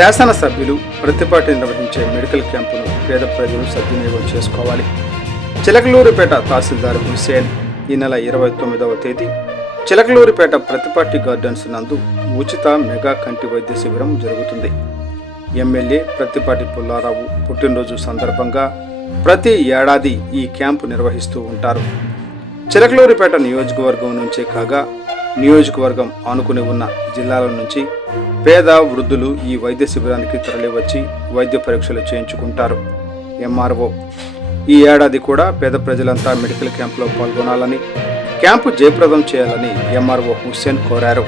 శాసనసభ్యులు ప్రతిపాటి నిర్వహించే మెడికల్ క్యాంపును పేద ప్రజలు సద్వినియోగం చేసుకోవాలి. చిలకలూరిపేట తహసీల్దార్ హుసేన్ ఈ నెల ఇరవై తొమ్మిదవ తేదీ చిలకలూరిపేట ప్రతిపాటి గార్డెన్స్ నందు ఉచిత మెగా కంటి వైద్య శిబిరం జరుగుతుంది. ఎమ్మెల్యే ప్రతిపాటి పుల్లారావు పుట్టినరోజు సందర్భంగా ప్రతి ఏడాది ఈ క్యాంపు నిర్వహిస్తూ ఉంటారు. చిలకలూరిపేట నియోజకవర్గం నుంచే కాగా నియోజకవర్గం ఆనుకుని ఉన్న జిల్లాల నుంచి పేద వృద్ధులు ఈ వైద్య శిబిరానికి తరలివచ్చి వైద్య పరీక్షలు చేయించుకుంటారు. ఎంఆర్ఓ. ఈ ఏడాది కూడా పేద ప్రజలంతా మెడికల్ క్యాంపులో పాల్గొనాలని క్యాంపు జయప్రదం చేయాలని ఎంఆర్ఓ హుస్సేన్ కోరారు.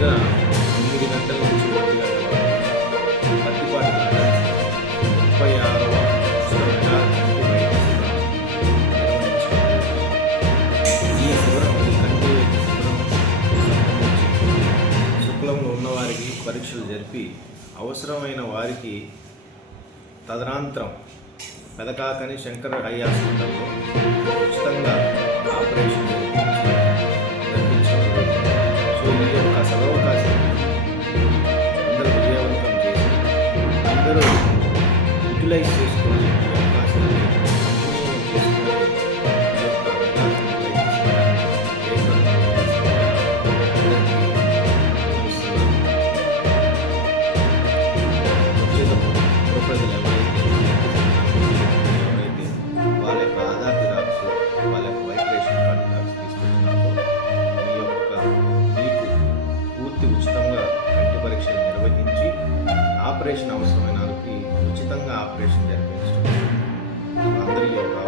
Yeah. వారికి పరీక్షలు జరిపి అవసరమైన వారికి తదనంతరం పెదకాకని శంకర అయ్యా సందర్భంలో ఉచితంగా ఆపరేషన్ జరిపించడం సో ఈ యొక్క సదవకాశాన్ని అందరూ విజయవంతం చేసి అందరూ యూటిలైజ్ చేసుకొని ప్రజలు వాళ్ళ యొక్క ఆధార్ వాళ్ళ యొక్క యొక్క పూర్తి ఉచితంగా పరీక్షలు ఆపరేషన్ అవసరమైన వారికి ఉచితంగా ఆపరేషన్ జరిపించడం. అందరి యొక్క